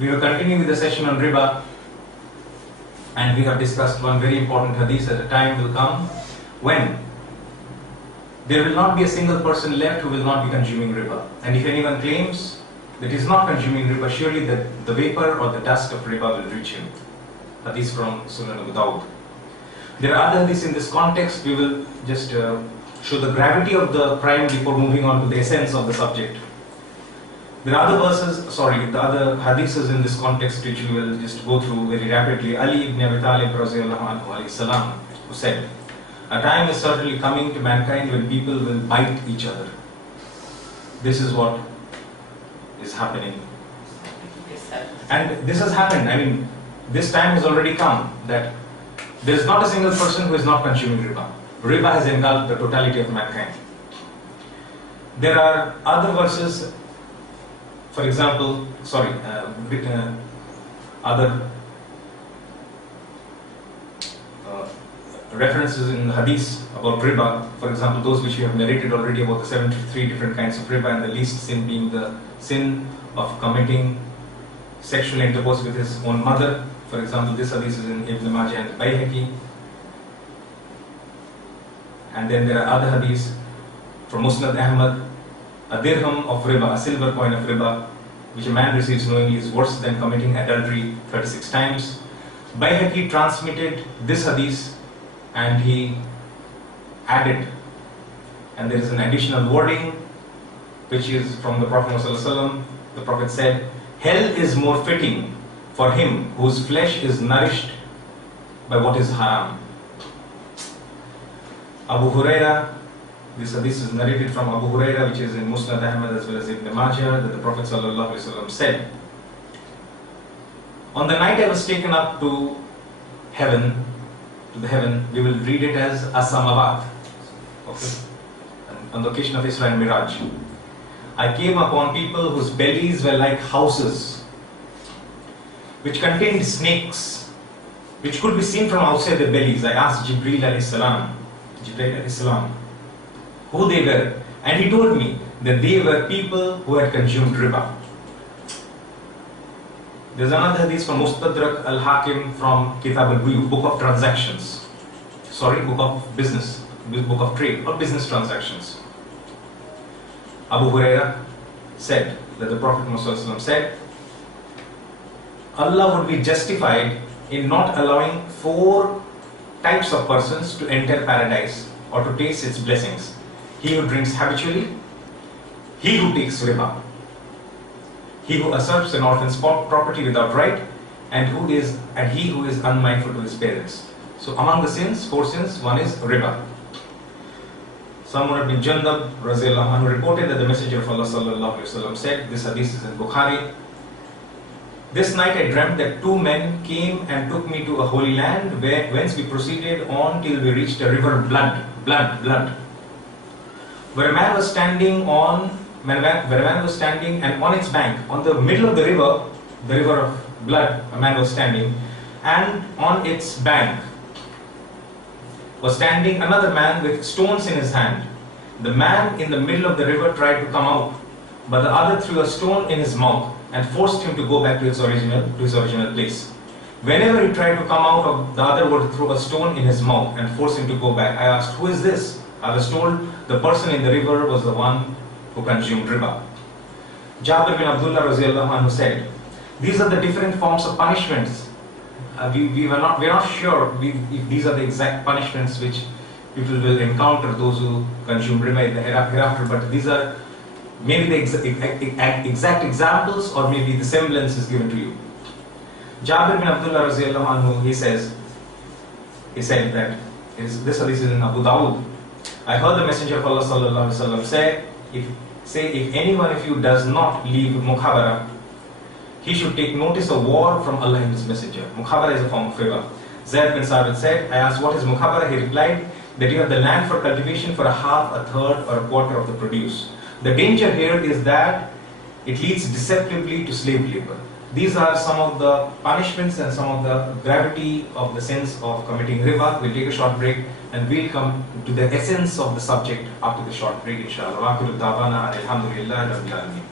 We will continue with the session on riba, and we have discussed one very important hadith. At a time will come when there will not be a single person left who will not be consuming riba. And if anyone claims that he is not consuming riba, surely the vapor or the dust of riba will reach him. Hadith from Sunan Abu Dawud. There are other hadiths in this context. We will just show the gravity of the crime before moving on to the essence of the subject. There are other the other hadiths in this context which we will just go through very rapidly. Ali ibn Abi Talib radhiyallahu anhu alayhi salam, who said, "A time is certainly coming to mankind when people will bite each other." This is what is happening. And this has happened. I mean, this time has already come that there is not a single person who is not consuming riba. Riba has engulfed the totality of mankind. There are other verses, for example, other references in hadith about riba, for example, those which we have narrated already about the 73 different kinds of riba, and the least sin being the sin of committing sexual intercourse with his own mother. For example, this hadith is in Ibn Majah and Bayhaqi. And then there are other hadiths from Musnad Ahmad. A dirham of riba, a silver coin of riba, which a man receives knowingly, is worse than committing adultery 36 times. Bayhaqi transmitted this hadith and he added, and there is an additional wording which is from the Prophet ﷺ. The Prophet said, "Hell is more fitting for him whose flesh is nourished by what is haram." Abu Huraira, this hadith is narrated from Abu Huraira, which is in Musnad Ahmad as well as Ibn Majah, that the Prophet ﷺ said, "On the night I was taken up to heaven, we will read it as As-Samawat, okay, on the occasion of Isra and Miraj. I came upon people whose bellies were like houses, which contained snakes, which could be seen from outside their bellies. I asked Jibreel alayhi salam, who they were, and he told me that they were people who had consumed riba." There's another hadith from Mustadrak al-Hakim from Kitab al-Buyu, book of transactions. Book of business, book of trade, or business transactions. Abu Huraira said that the Prophet ﷺ said, Allah would be justified in not allowing 4 types of persons to enter paradise or to taste its blessings: he who drinks habitually, he who takes riba, he who usurps an orphan's property without right, and he who is unmindful to his parents. So among the sins, 4 sins, one is riba. Samurah bin Jundab radhiyallahu anhu reported that the Messenger of Allah sallallahu alaihi wasallam said, this hadith is in Bukhari, "This night I dreamt that 2 men came and took me to a holy land, whence we proceeded on till we reached a river of blood, where a man was standing and on its bank, on the middle of the river of blood, a man was standing, and on its bank was standing another man with stones in his hand. The man in the middle of the river tried to come out, but the other threw a stone in his mouth and forced him to go back to his original place. Whenever he tried to come out, the other would throw a stone in his mouth and force him to go back. I asked, who is this? I was told the person in the river was the one who consumed riba." Jabir bin Abdullah radhiyallahu anhu said, "These are the different forms of punishments. We are not sure if these are the exact punishments which people will encounter, those who consume riba in the hereafter, but these are maybe the exact examples, or maybe the semblance is given to you." Jabir bin Abdullah radhiyallahu anhu, he said that this hadith is in Abu Dawud. "I heard the Messenger of Allah sallallahu alaihi wasallam say, if anyone of you does not leave mukhabara, he should take notice of war from Allah and His Messenger." Mukhabara is a form of riba. Zayd bin Sabit said, I asked, "What is mukhabara?" He replied, "That you have the land for cultivation for a half, a third, or a quarter of the produce." The danger here is that it leads deceptively to slave labor. These are some of the punishments and some of the gravity of the sins of committing riba. We'll take a short break and we'll come to the essence of the subject after the short break, inshallah. Wa akhiru da'wana alhamdulillahi rabbil alamin.